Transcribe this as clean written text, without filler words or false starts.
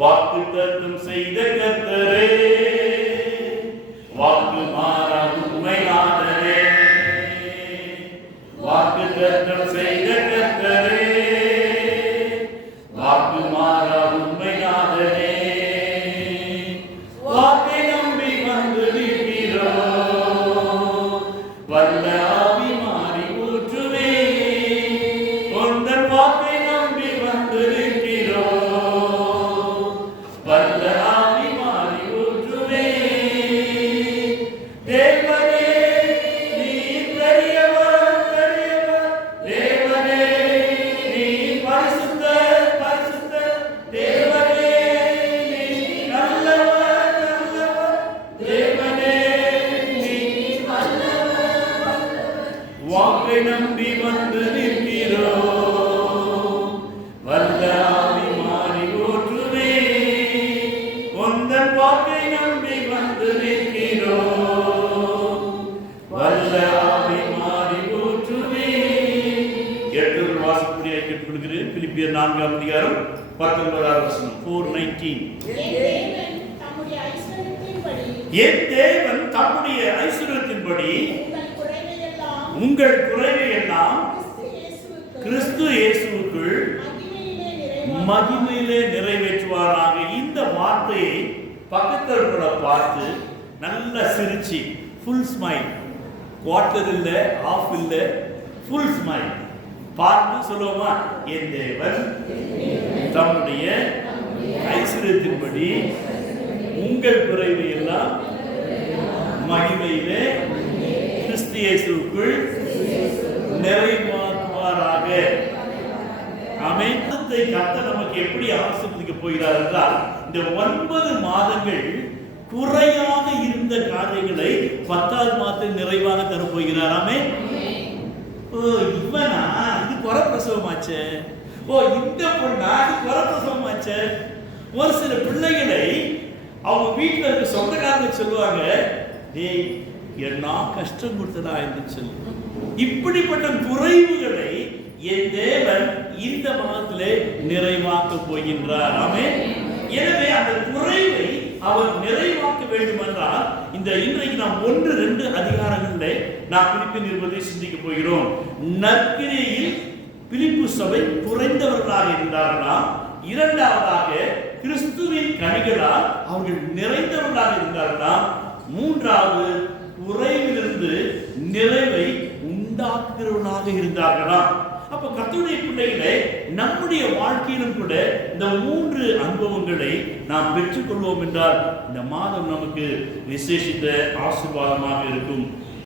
வாக்குத்தத்தம் செய்த கர்த்தரே, வாக்கு மாறா உண்மையானவரே. வாக்குத்தத்தம் செய்த கர்த்தரே, வாக்கு மாறா உண்மையானவரே. வாக்கை நம்பி வந்து நிற்கிறோம், வல்ல ஆவி மாறி ஊற்றுவே. உந்தன் வாக்கை நம்பி வந்து நிற்கிறோம், வல்ல ஆவி மாறி ஊற்றுவே. தேவனே நீ பெரியவர், பெரியவர். தேவனே நீ பரிசுத்தர், பரிசுத்தர். தேவனே நீ நல்லவர், நல்லவர். தேவனே நீ நல்லவர். வாக்கை நம்பி வந்து நிற்கிறோம், வல்ல ஆவி மாறி ஊற்றுவே. உந்தன் வாக்கை நம்பி வந்து நிற்கிறோம், வல்ல ஆவி மாறி ஊற்றுவே. எட்டு வாசப்படியை கேட்டுக்கொள்கிறேன். பிலிப்பியர் 4ஆம் அதிகாரம் 19ஆம் வசனம். 4:19. என் தேவன் தம்முடைய ஐஸ்வரியத்தின்படி உங்கள் குறைவை எல்லாம் கிறிஸ்து இயேசுவுக்குள் மகிமையிலே நிறைவேற்றுவாராக. இந்த வார்த்தையை பக்கத்தில் பார்த்து நல்லா சிரிச்சு, ஃபுல் ஸ்மைல், குவார்டர் இல்லை, ஆஃப் இல்லை, ஃபுல் ஸ்மைல் பார்த்து சொல்லுவோமா? என் தேவன் தம்முடைய ஐஸ்வரியத்தின்படி உங்கள் குறைவை எல்லாம் மகிமையிலே கிறிஸ்து இயேசுவுக்குள் நிறைவாக்குவாராக. ஆமென். கர்த்தர் நமக்கு எப்படி ஆசீர்வதிக்க போகிறார் என்றால், இந்த 9 மாதங்கள் குறையாக இருந்த காரியங்களை 10ஆவது மாதத்தில் நிறைவாக தரப்போகிறார். ஆமென். ஓ, இவனா இது குறப்பிரசவமாச்சே, ஓ இந்த பொண்ணா இது குறப்பிரசவமாச்சே. ஒரு சில பிள்ளைகளை அவங்க வீட்டில் இருக்க சொந்தக்காரங்க சொல்லுவாங்க, டேய் என்ன கஷ்டம் கொடுத்ததா என்று சொல்லி. இப்படிப்பட்ட குறைவுகளை என் தேவன் இந்த மாதத்திலே நிறைவாக்க போகின்றார். ஆமென். எனவே அந்த குறைவை அவர் நிறைவாக்க வேண்டும் என்றால், இந்த இன்றைக்கு நாம் 1-2 அதிகாரங்களில் நாம் பிலிப்பி நிருபத்தை சிந்திக்க போகிறோம். நற்கிரியில் பிலிப்பு சபை குறைந்தவர்களாக இருந்தார்களாம். இரண்டாவதாக கிறிஸ்துவின் கனிகளால் அவர்கள் நிறைந்தவர்களாக இருந்தார்களாம். மூன்றாவது குறைவிலிருந்து நிறைவை உண்டாக்குகிறவர்களாக இருந்தார்களாம். அப்ப கர்த்தருடைய பிள்ளைகளை நம்முடைய வாழ்க்கையிலும் கூட இந்த 3 அனுபவங்களை நாம் பெற்றுக்கொள்வோம் என்றால் இந்த மாதம் நமக்கு விசேஷித்த ஆசீர்வாதமாக இருக்கும்.